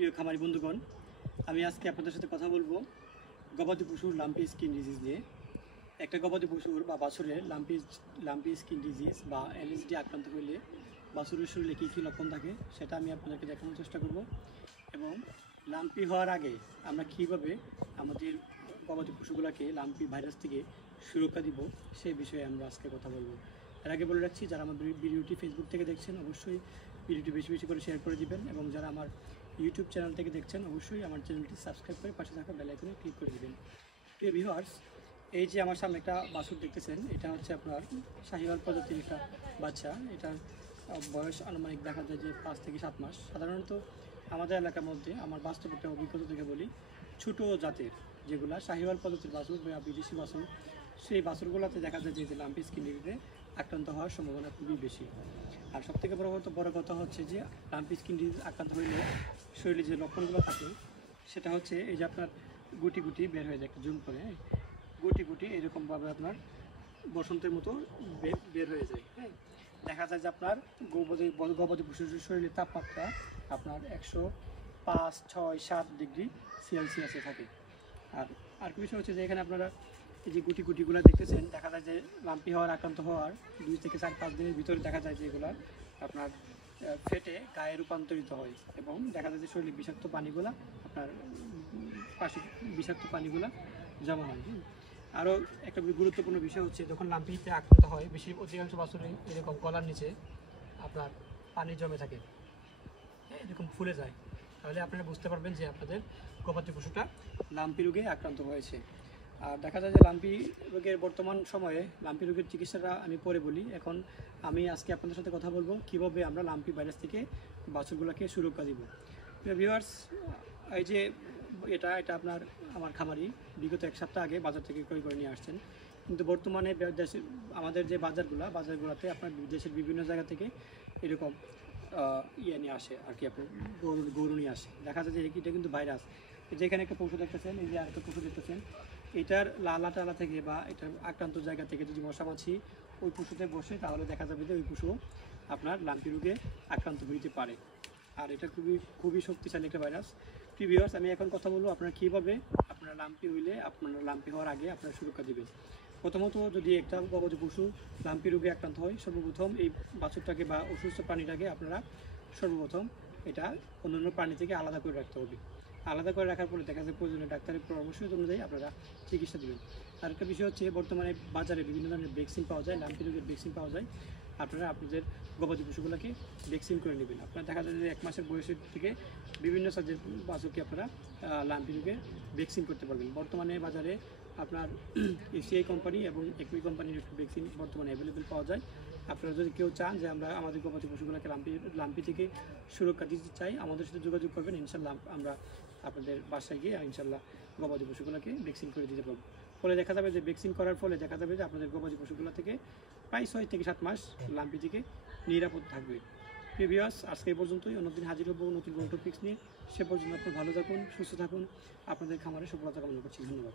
প্রিয় খামারি বন্ধুগণ, আমি আজকে আপনাদের সাথে কথা বলবো গবাদি পশুর লাম্পি স্কিন ডিজিজ নিয়ে। একটা গবাদি পশুর বা বাছুরের লাম্পি স্কিন ডিজিজ বা এলএসডি আক্রান্ত হইলে বাছুরের শরীরে কী কী লক্ষণ থাকে সেটা আমি আপনাদেরকে দেখানোর চেষ্টা করব। এবং লাম্পি হওয়ার আগে আমরা কীভাবে আমাদের গবাদি পশুগুলোকে লাম্পি ভাইরাস থেকে সুরক্ষা দিব সেই বিষয়ে আমরা আজকে কথা বলবো। এর আগে বলে রাখছি, যারা আমাদের ভিডিওটি ফেসবুক থেকে দেখছেন অবশ্যই ভিডিওটি বেশি বেশি করে শেয়ার করে দিবেন, এবং যারা আমার ইউটিউব চ্যানেল থেকে দেখছেন অবশ্যই আমার চ্যানেলটি সাবস্ক্রাইব করে পাশে থাকা বেল আইকনে ক্লিক করে দিবেন। প্রিয় ভিউয়ার্স, এই যে আমার সামনে একটা বাছুর দেখতেছেন, এটা হচ্ছে আপনার শাহিওয়াল প্রজাতির একটা বাচ্চা। এটার বয়স আনুমানিক দেখা যায় যে 5 থেকে 7 মাস। সাধারণত আমাদের এলাকার মধ্যে আমার বাস্তব একটা অভিজ্ঞতা থেকে বলি, ছোটো জাতের যেগুলো শাহিওয়াল প্রজাতির বাছুর বা বিদেশি বাছুর, সেই বাছুরগুলোতে দেখা যায় যে লাম্পি স্কিন ডিজিজে আক্রান্ত হওয়ার সম্ভাবনা খুবই বেশি। আর সবথেকে বড় কথা হচ্ছে যে লাম্পি স্কিন ডিজিজ আক্রান্ত হইলে শরীরে যে লক্ষণগুলো থাকে সেটা হচ্ছে এই যে আপনার গুটি গুটি বের হয়ে যায়, একটা জুম করে গুটি গুটি এরকমভাবে আপনার বসন্তের মতো বের হয়ে যায়। হ্যাঁ, দেখা যায় যে আপনার গবাদি পশুর শরীরের তাপমাত্রা আপনার 105, 6, 7 ডিগ্রি সেলসিয়াসে থাকে। আর কি বিষয় হচ্ছে যে এখানে আপনারা এই যে গুটি গুটিগুলো দেখতেছেন, দেখা যায় যে লাম্পি হওয়ার আক্রান্ত হওয়ার 2 থেকে 4-5 দিনের ভিতরে দেখা যায় যে এগুলো আপনার ফেটে গায়ে রূপান্তরিত হয়, এবং দেখা যায় যে শরীরে বিষাক্ত পানিগুলা আপনার পাশে বিষাক্ত পানিগুলা জমা হয়। আরও একটা গুরুত্বপূর্ণ বিষয় হচ্ছে, যখন লাম্পিতে আক্রান্ত হয় অধিকাংশ বাছুরে এরকম গলার নিচে আপনার পানি জমে থাকে, এরকম ফুলে যায়। তাহলে আপনারা বুঝতে পারবেন যে আপনাদের গবাদি পশুটা লাম্পি রোগে আক্রান্ত হয়েছে। আর দেখা যায় যে লাম্পি রোগের বর্তমান সময়ে লাম্পি রোগের চিকিৎসাটা আমি পরে বলি। এখন আমি আজকে আপনাদের সাথে কথা বলবো কীভাবে আমরা লাম্পি ভাইরাস থেকে বাছুরগুলোকে সুরক্ষা দিব। ভিউয়ার্স, এই যে এটা আপনার আমার খামারি বিগত 1 সপ্তাহ আগে বাজার থেকে ক্রয় করে নিয়ে আসছেন, কিন্তু বর্তমানে আমাদের যে বাজারগুলোতে আপনার দেশের বিভিন্ন জায়গা থেকে এরকম নিয়ে আসে আর কি, আপনার গরু নিয়ে আসে। দেখা যায় যে এটা কিন্তু ভাইরাস। যেখানে একটা পশু দেখতেছেন, এই যে আরেকটা পশু দেখতেছেন, এটার লালা টালা থেকে বা এটার আক্রান্ত জায়গা থেকে যদি মশামাছি ওই পশুতে বসে, তাহলে দেখা যাবে যে ওই পশু আপনার লাম্পি রোগে আক্রান্ত হইতে পারে। আর এটা খুবই শক্তিশালী একটা ভাইরাস। ভিউয়ার্স, আমি এখন কথা বলবো আপনারা কীভাবে আপনারা লাম্পি হইলে আপনারা লাম্পি হওয়ার আগে আপনারা সুরক্ষা দেবেন। প্রথমত, যদি একটা গবাদি পশু লাম্পি রোগে আক্রান্ত হয়, সর্বপ্রথম এই বাছুরটাকে বা অসুস্থ প্রাণীটাকে আপনারা সর্বপ্রথম এটা অন্যান্য প্রাণী থেকে আলাদা করে রাখতে হবে। আলাদা করে রাখার পরে দেখা যায় প্রয়োজনীয় ডাক্তারের পরামর্শ অনুযায়ী আপনারা চিকিৎসা দেবেন। আরেকটা বিষয় হচ্ছে, বর্তমানে বাজারে বিভিন্ন ধরনের ভ্যাকসিন পাওয়া যায়, লাম্পি রোগের ভ্যাকসিন পাওয়া যায়। আপনারা আপনাদের গবাদি পশুগুলোকে ভ্যাকসিন করে নেবেন। আপনারা দেখা যায় যে 1 মাসের বয়সের থেকে বিভিন্ন সাইজের বাছুরকে আপনারা লাম্পি রোগের ভ্যাকসিন করতে পারবেন। বর্তমানে বাজারে আপনার এসিআই কোম্পানি এবং একুই কোম্পানির ভ্যাকসিন বর্তমানে অ্যাভেলেবেল পাওয়া যায়। আপনারা যদি কেউ চান যে আমরা আমাদের গবাদি পশুগুলোকে লাম্পি থেকে সুরক্ষা দিতে চাই, আমাদের সাথে যোগাযোগ করবেন। ইনশাল্লাহ আমরা আপনাদের বাসায় গিয়ে ইনশাল্লাহ গবাদি পশুগুলোকে ভ্যাকসিন করে দিতে পারবো। ফলে দেখা যাবে যে ভ্যাকসিন করার ফলে দেখা যাবে যে আপনাদের গবাদি পশুগুলো থেকে প্রায় 6 থেকে 7 মাস লাম্পি থেকে নিরাপদ থাকবে। ভিউয়ার্স, আজকে এই পর্যন্তই। অন্যদিন হাজির হবো নতুন কোনো টপিক্স নিয়ে। সে পর্যন্ত আপনারা ভালো থাকুন, সুস্থ থাকুন। আপনাদের খামারে সফলতা কামনা করছি। ধন্যবাদ।